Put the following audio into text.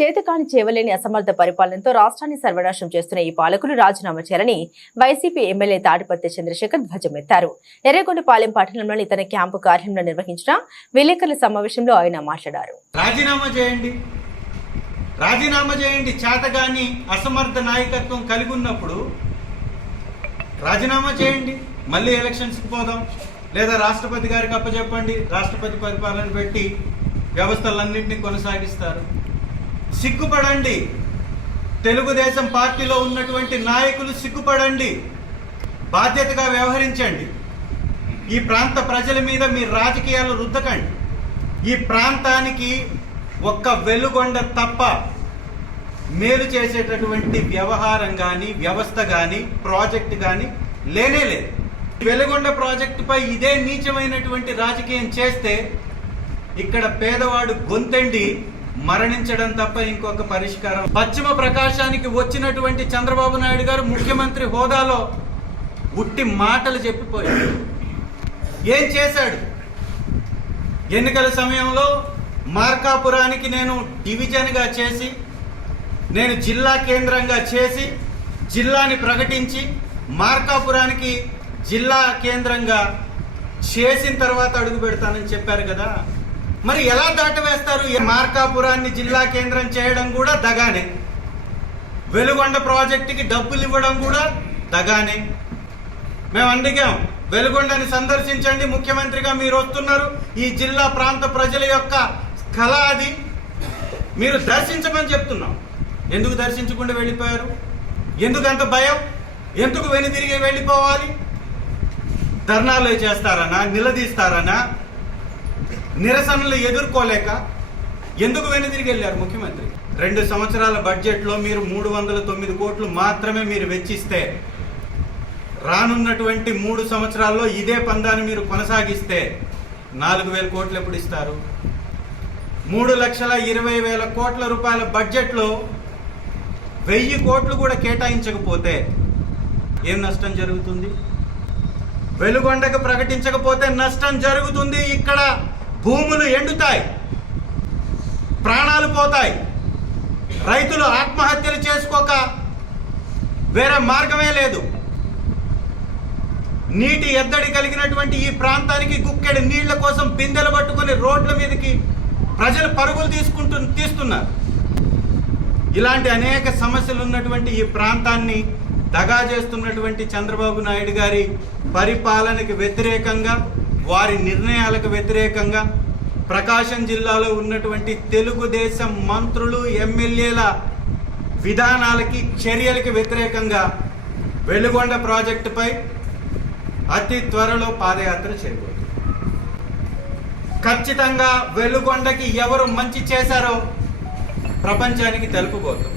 చేతకాని చేయలేని అసమర్థ పరిపాలనతో రాష్ట్రాన్ని సర్వనాశం చేస్తున్న ఈ పాలకులు రాజీనామా చేయాలని వైసీపీ ఎమ్మెల్యే తాడిపత్రి చంద్రశేఖర్ ధ్వజమెత్తారు. ఎర్రగొండపాలెం పట్టణంలోని తన క్యాంపు కార్యంలో నిర్వహించిన విలేకరుల సమావేశంలో ఆయన మాట్లాడారు. రాజీనామా చేయండి. రాజీనామా చేయండి. చేతగాని అసమర్థ నాయకత్వం కలిగి ఉన్నప్పుడు రాజీనామా చేయండి. మళ్ళీ ఎలక్షన్స్కి పోదాం. లేదా రాష్ట్రపతి గారికి అప్పచెప్పండి. రాష్ట్రపతి పరిపాలన పెట్టి వ్యవస్థలన్నింటినీ కొనసాగిస్తారు. సిగ్గుపడండి. తెలుగుదేశం పార్టీలో ఉన్నటువంటి నాయకులు సిగ్గుపడండి. బాధ్యతగా వ్యవహరించండి. ఈ ప్రాంత ప్రజల మీద మీ రాజకీయాలు రుద్దకండి. ఈ ప్రాంతానికి ఒక్క వెలుగొండ తప్ప మేలు చేసేటటువంటి వ్యవహారం కానీ వ్యవస్థ కానీ ప్రాజెక్ట్ కానీ లేనే లేదు. వెలుగొండ ప్రాజెక్టుపై ఇదే నీచమైనటువంటి రాజకీయం చేస్తే ఇక్కడ పేదవాడు గొంతెండి. మరణించడం తప్ప ఇంకొక పరిష్కారం. పశ్చిమ ప్రకాశానికి వచ్చినటువంటి చంద్రబాబు నాయుడు గారు ముఖ్యమంత్రి హోదాలో ఉట్టి మాటలు చెప్పిపోయాడు ఏం చేశాడు? ఎన్నికల సమయంలో మార్కాపురానికి నేను డివిజన్గా చేసి నేను జిల్లా కేంద్రంగా చేసి జిల్లాని ప్రకటించి మార్కాపురానికి జిల్లా కేంద్రంగా చేసిన తర్వాత అడుగు పెడతానని చెప్పారు కదా. మరి ఎలా దాటవేస్తారు ఈ మార్కాపురాన్ని జిల్లా కేంద్రం చేయడం కూడా దగానే. వెలుగొండ ప్రాజెక్టుకి డబ్బులు ఇవ్వడం కూడా దగానే. మేము అడిగాం వెలుగొండని సందర్శించండి. ముఖ్యమంత్రిగా మీరు వస్తున్నారు. ఈ జిల్లా ప్రాంత ప్రజల యొక్క కళ అది. మీరు దర్శించమని చెప్తున్నాం. ఎందుకు దర్శించకుండా వెళ్ళిపోయారు? ఎందుకు అంత భయం? ఎందుకు వెనుదిరిగి వెళ్ళిపోవాలి? ధర్నాలు చేస్తారనా? నిలదీస్తారనా? నిరసనలు ఎదుర్కోలేక ఎందుకు వెనుదిరిగి వెళ్ళారు ముఖ్యమంత్రి? రెండు సంవత్సరాల బడ్జెట్లో మీరు మూడు వందల తొమ్మిది కోట్లు మాత్రమే మీరు వెచ్చిస్తే రానున్నటువంటి మూడు సంవత్సరాల్లో ఇదే పందాన్ని మీరు కొనసాగిస్తే నాలుగు వేల కోట్లు ఎప్పుడు ఇస్తారు? మూడు లక్షల ఇరవై వేల కోట్ల రూపాయల బడ్జెట్లో వెయ్యి కోట్లు కూడా కేటాయించకపోతే ఏం నష్టం జరుగుతుంది? వెలుగొండకు ప్రకటించకపోతే నష్టం జరుగుతుంది ఇక్కడ. భూములు ఎండుతాయి ప్రాణాలు పోతాయి. రైతులు ఆత్మహత్యలు చేసుకోక వేరే మార్గమే లేదు. నీటి ఎద్దడి కలిగినటువంటి ఈ ప్రాంతానికి గుక్కెడు నీళ్ళ కోసం బిందెలు పట్టుకొని రోడ్ల మీదకి ప్రజలు పరుగులు తీసుకుంటు తీస్తున్నారు. ఇలాంటి అనేక సమస్యలు ఉన్నటువంటి ఈ ప్రాంతాన్ని దగా చేస్తున్నటువంటి చంద్రబాబు నాయుడు గారి పరిపాలనకి వ్యతిరేకంగా వారి నిర్ణయాలకు వ్యతిరేకంగా ప్రకాశం జిల్లాలో ఉన్నటువంటి తెలుగుదేశం మంత్రులు ఎమ్మెల్యేల విధానాలకి చర్యలకి వ్యతిరేకంగా వెలుగొండ ప్రాజెక్టుపై అతి త్వరలో పాదయాత్ర చేయబోతుంది. ఖచ్చితంగా వెలుగొండకి ఎవరు మంచి చేశారో ప్రపంచానికి తెలుపుబోతుంది.